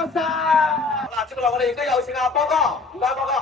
得晒。嗱，接落嚟我哋而家有請阿波哥，唔該波哥。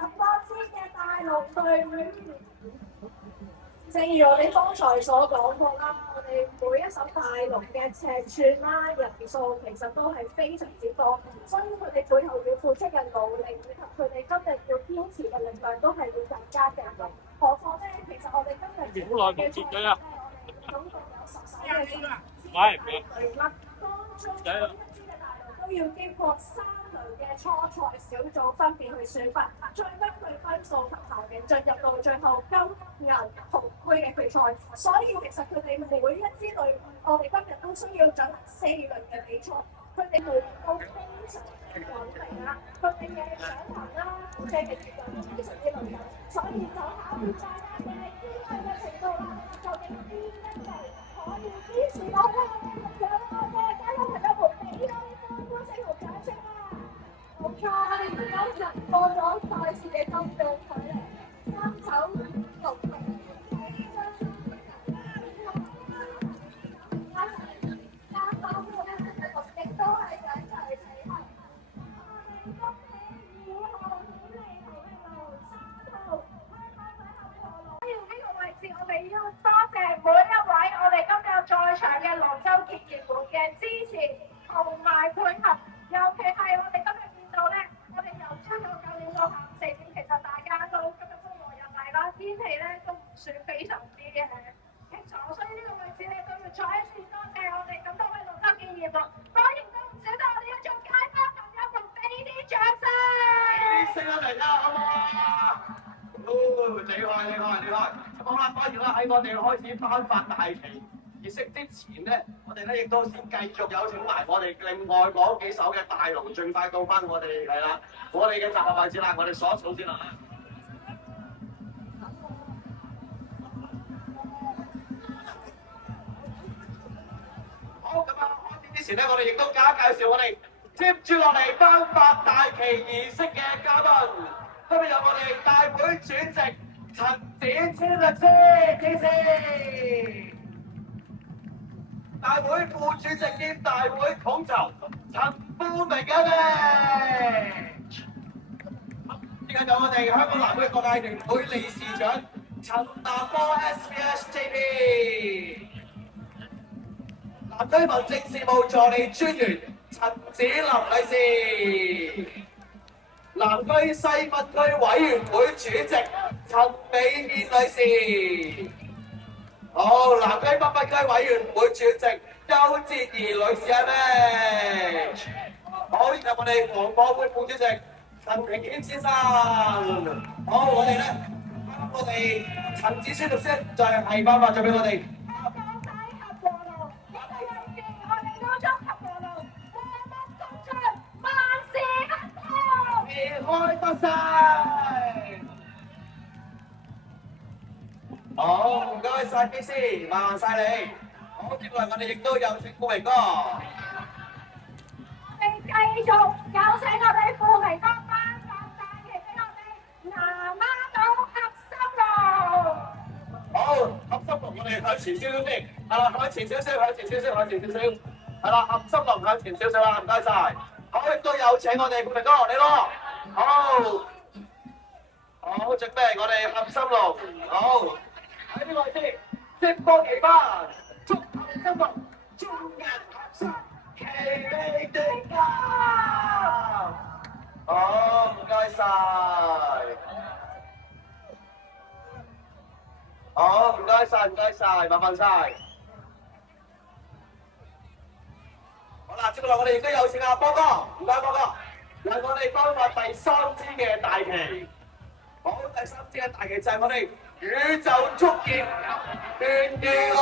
多支嘅大龍隊伍。正如我哋剛才所講過啦，我哋每一艘大龍嘅尺寸啦、人數其實都係非常之多，所以佢哋背後要付出嘅努力以及佢哋今日要堅持嘅力量都係會更加嘅多。何況咧，其實我哋今日嘅賽事咧，我哋總共有10艘嘅隊伍啦，當中每一支嘅大龍都要經過3輪嘅初賽小組分別去選拔，再根據分數及效應進入到最後金銀銅區嘅決賽。所以其實佢哋每一支隊伍，我哋今日都需要進行4輪嘅比賽。佢哋每都非常之穩定啦，佢哋嘅上台啦、副車嘅節奏都非常之穩定，所以就考驗大家嘅堅毅嘅程度啦。究竟邊一隊可以支持到咧？咁樣我嘅加油朋友們，俾多啲歡呼聲同掌聲啦！冇錯，我哋今日過咗賽事嘅金獎賽咧，3首龍隊要多謝每一位我哋今日在場嘅龍舟結業會嘅支持同埋配合，尤其係我哋今日見到咧，我哋由朝早9點到下午4點，其實大家都今日風和日麗啦，天氣咧都唔算非常之清楚，所以呢個位置咧都要再一次多謝我哋咁多位龍舟結業會，當然都唔少得我哋一眾街坊朋友們俾啲掌聲。俾啲聲嚟啦，好唔好啊？厲害！好啦，當然啦，喺我哋開始頒發大旗儀式之前咧，我哋咧亦都先繼續有請埋我哋另外嗰幾首嘅大龍，盡快到翻我哋係啦，我哋嘅集合位置啦，我哋數一數先啦。好，咁啊，開始之前咧，我哋亦都加介紹我哋接住落嚟頒發大旗儀式嘅嘉賓。今日有我哋大會主席陳展超律師，敬禮。大會副主席兼大會統籌陳富明嘅咧。依家有我哋香港南區各界聯會理事長陳達波 SBSJP， 南區民政事務助理專員陳子琳女士。南區西北區委員會主席陳美燕女士，好，南區北區委員會主席邱哲儀女士係咩？好，然後我哋黃火會副主席陳明謙先生，好，我哋咧，我哋陳子書律師就係頒發咗俾我哋。開得晒！好，唔該晒 KC， 麻煩晒你。好，接落嚟我哋亦都有請富明哥。我哋繼續有請我哋富明哥頒發大旗俾我哋南丫島合心龍。好，合心龍我哋向前少少先，係啦，向前少少，向前少少，向前少少，係啦，合心龍向前少少啦，唔該晒。好，亦都有請我哋富明哥你咯。好，好，準備我哋合心龍，好，喺呢個位置，接波旗班，祝合心龍，眾人合心，其利定家。好，唔該晒。好，唔該晒，唔該晒，麻煩晒。好啦，接落嚟我哋亦都有請阿波哥，唔該波哥。係我哋頒發第3支嘅大旗，好，第3支嘅大旗就係我哋宇宙足協團結龍，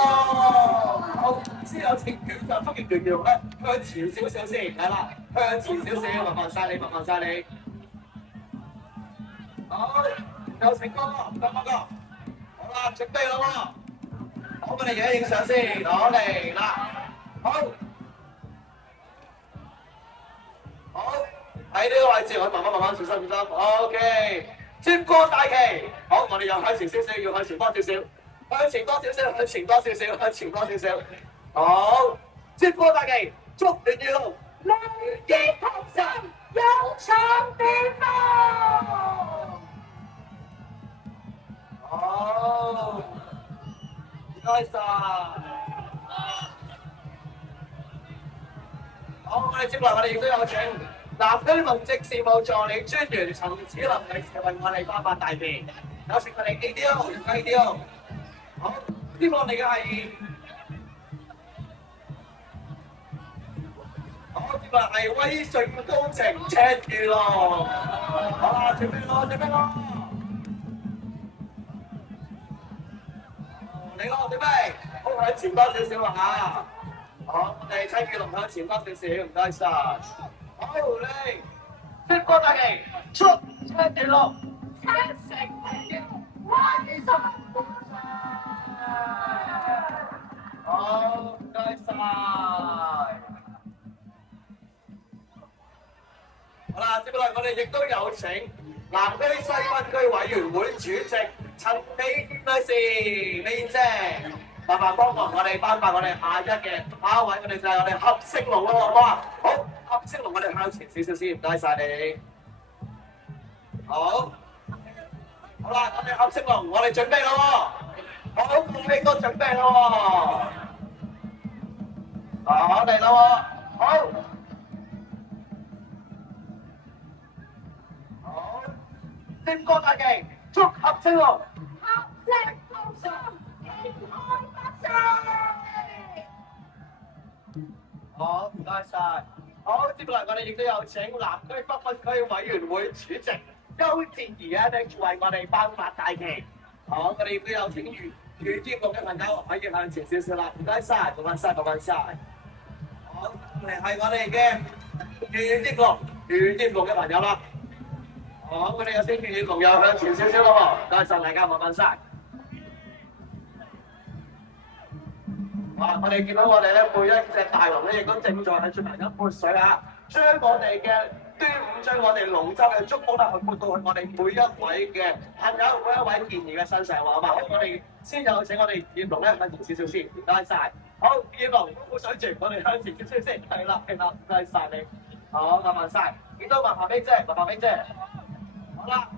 好，先有請宇宙足協團結龍咧向前少少先，係啦，向前少少，麻煩晒你，麻煩晒你，好，有請哥哥，唔該哥哥，好啦，準備啦喎，好，我哋而家影相先，好嚟啦，好，好。喺呢個位置，我慢慢小心。OK， 接過大旗，好，我哋又向前少少，要向前多少少，向前多少少，向前多少少，向前多少少。好，接過大旗，祝團結龍，雷傑同心，勇闖巔峰。好，唔該晒。好，我哋接落嚟，我哋亦都有請南區民政事務助理專員陳子琳女士為我哋頒發大旗，有請我哋 ADO。好，接落嚟嘅係。好，接落嚟係威信工程赤柱咯。好啦，準備咯。嚟咯，準備，好向前多少少啊嚇。好，我哋赤柱龍向前多少少，唔該晒。好，嚟，接過大旗，出赤柱龍，赤城威信工程。好，唔該晒。好啦，接落嚟我哋亦都有請南區西分區委員會主席陳美娟女士，美姐，麻煩幫忙我哋頒發我哋下一位，我哋就係我哋合聲龍咯，好唔好啊？好，合聲龍我哋向前少少先，唔該晒你。好，好啦，我哋合聲龍，我哋準備咯喎，好，我哋都準備咯喎，好嚟咯喎，好。接過大旗，祝合聲龍，合聲同心，健康百歲。好，唔該晒。好，接落嚟我哋亦都有請南區北分區委員會主席邱志儀為我哋頒發大旗。好，我哋亦都有請余劍龍嘅朋友可以向前少少啦，唔該晒，唔該晒。好，嚟係我哋嘅余劍龍嘅朋友啦。好，我哋有請余龍又向前少少咯喎，多謝大家，麻煩晒。我哋見到我哋咧每一隻大龍咧，亦都正在喺出邊緊潑水啊！將我哋嘅端午，將我哋龍舟嘅祝福咧，去潑到去我哋每一位嘅朋友、每一位健兒嘅身上喎，好嘛？好，我哋先有請我哋余龍咧向前少少先，唔該晒。好，余龍潑水住，我哋向前少少先，係啦，唔該晒你。好，麻煩晒。見到麻煩冰姐，好啦，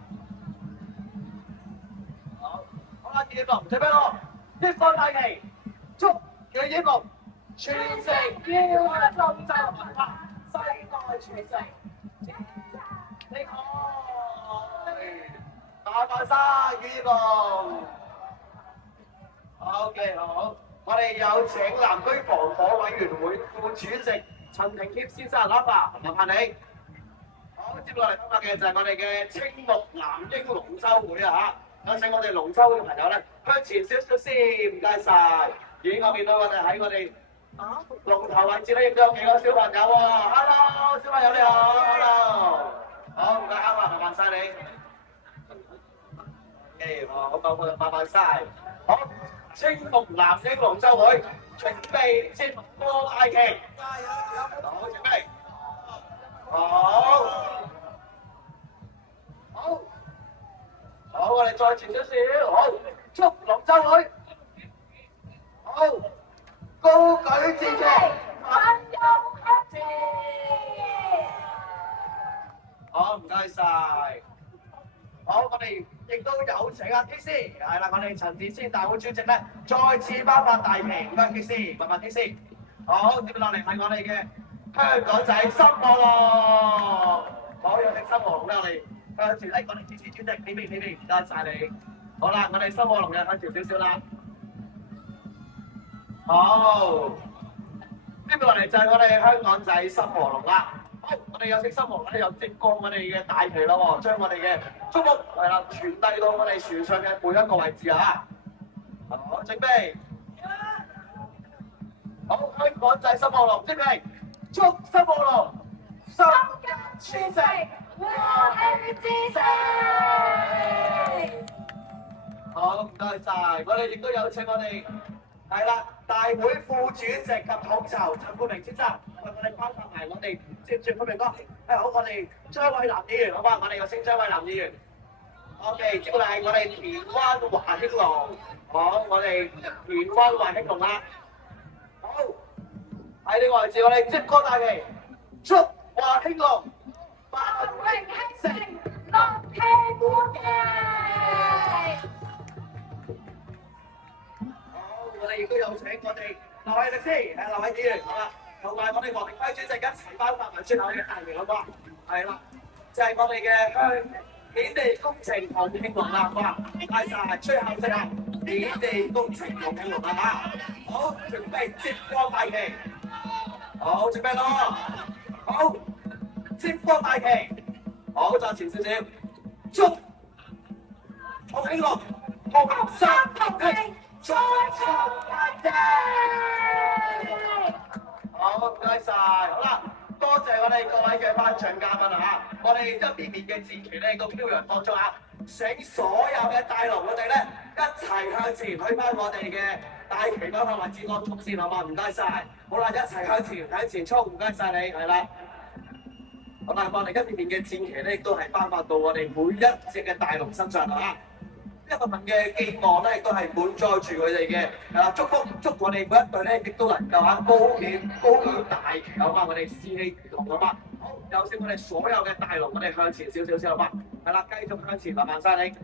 好啦，余龍準備咯，一個大旗，祝余龍全城要開龍舟文化，世代傳承。你好，麻煩晒余龍。OK， 好，我哋有請南區防火委員會副主席陳廷謙先生攞法，麻煩你。好，接落嚟講嘅就係我哋嘅青綠藍鷹龍舟會啊嚇，有請我哋龍舟嘅朋友咧向前少少先，唔該晒。已經我見到我哋喺我哋龍頭位置咧，亦都有幾個小朋友喎。Hello， 小朋友你好 ，Hello， 好唔該啱啊，麻煩晒你。好，麻煩晒。好，青綠藍鷹龍舟會準備接過大旗，好準備。好，我哋再前少少，好，祝龍舟會，好，高舉戰旗，奮勇一致，好，唔該晒，好，我哋亦都有請阿 T C， 係啦，我哋陳志先大會主席咧，再次頒發大旗，唔該 T C， 麻煩 T C， 好，接落嚟係我哋嘅香港仔新火龍，好，有請新火龍咧，我哋向前我哋支持主席，呢邊，唔該晒你。好啦，我哋新火龍又向前少少啦。好，接落嚟就係我哋香港仔新火龍啦。好，我哋有請新火龍咧，又接過我哋嘅大旗咯喎，將我哋嘅祝福係啦傳遞到我哋船上嘅每一個位置啊。好，準備。好，香港仔新火龍，準備。祝新火龍心甘傳承，和氣致勝。好，唔該晒，我哋亦都有請我哋係啦大會副主席及統籌陳富明先生，為我哋頒發埋我哋接住佢哋講。好，我哋張偉南議員，好嘛？我哋有請張偉南議員。OK， 接落嚟係我哋田灣華興龍，好，我哋田灣華興龍啦。好。喺呢個位置，我哋接過大旗，祝華興龍繁榮興盛，樂其活躍。我哋亦都有請我哋劉偉律師，劉偉議員，好啦，同埋我哋黃定輝主席一齊頒發埋最後嘅大名好唔好？係啦，就係我哋嘅顯地工程同興隆啦，好啊，嗌曬，最後顯地工程同興隆啦嚇，好，準備接過大旗，好，準備咯，好，接過大旗，好，再前少少，祝同興隆同心同慶，再創佳績。好，唔該晒，好啦，多謝我哋各位嘅頒獎嘉賓啊嚇，我哋一面面嘅戰旗咧個飄揚當中啊，請所有嘅大龍我哋咧一齊向前去翻我哋嘅大旗嗰個位置當中先好嘛？唔該晒，好啦，一齊向前衝，唔該晒你，係啦。好啦，我哋一面面嘅戰旗咧，亦都係頒發到我哋每一隻嘅大龍身上啊！一份份嘅寄望咧，亦都係滿載住佢哋嘅祝福，祝我哋每一隊咧，亦都能夠高舉大旗好嘛！我哋士氣如虹好嘛！好，有請我哋所有嘅大龍，我哋向前少少先好嘛！係啦，繼續向前，慢慢晒你。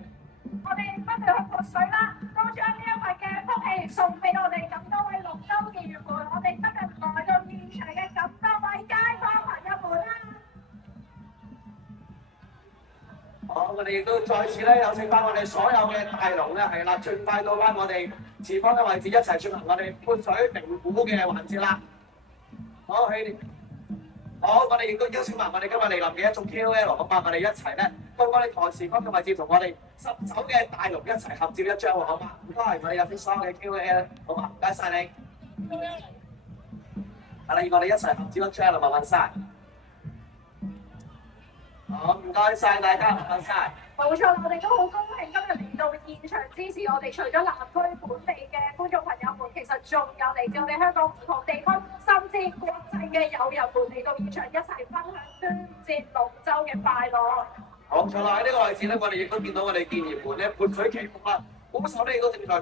我哋不斷去潑水啦，都將呢一份嘅福氣送俾我哋咁多位龍舟嘅員們，我哋今日來到現場嘅咁多位街坊朋友們啦。好，我哋亦都再次咧有請翻我哋所有嘅大龍咧，係啦，盡快到翻我哋前方嘅位置，一齊進行我哋潑水鳴鼓嘅環節啦。好，好，我哋亦都邀請埋我哋今日嚟臨嘅一眾 KOL，好嘛？我哋一齊咧到我哋台前方嘅位置，同我哋10走嘅大龍一齊合照一張喎，好嘛？唔該，我哋有請所有嘅 KOL，好嘛？唔該晒你。係啦，我哋一齊合照一張啦，麻煩晒。好，唔該晒大家，唔該晒。冇錯，我哋都好高興今日嚟到現場支持我哋，除咗南區本地嘅觀眾朋友們，其實仲有嚟自我哋香港唔同地方，甚至國際嘅友人們嚟到現場一齊分享端節龍舟嘅快樂。冇錯啦，喺呢個位置咧，我哋亦都見到我哋健兒們咧潑水祈福啦，鼓手咧亦都正在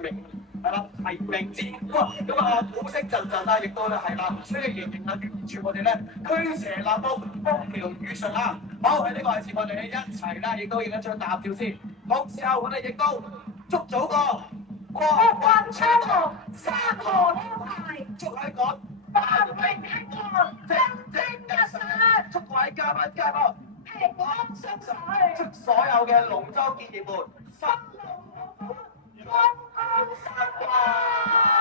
係啦，提名戰鼓啊，咁啊鼓聲陣陣啊，亦都咧係啦，所以形容啊，住我哋咧驅邪納福，風調雨順啊！好，喺呢個位置，我哋一齊咧，亦都影一張大合照先。同時候我哋亦都祝祖國國運昌隆，山河撈排，祝香港繁榮興旺，蒸蒸日上。祝各位嘉賓平安順水，祝所有嘅龍舟健兒們生龍活虎，安康生活。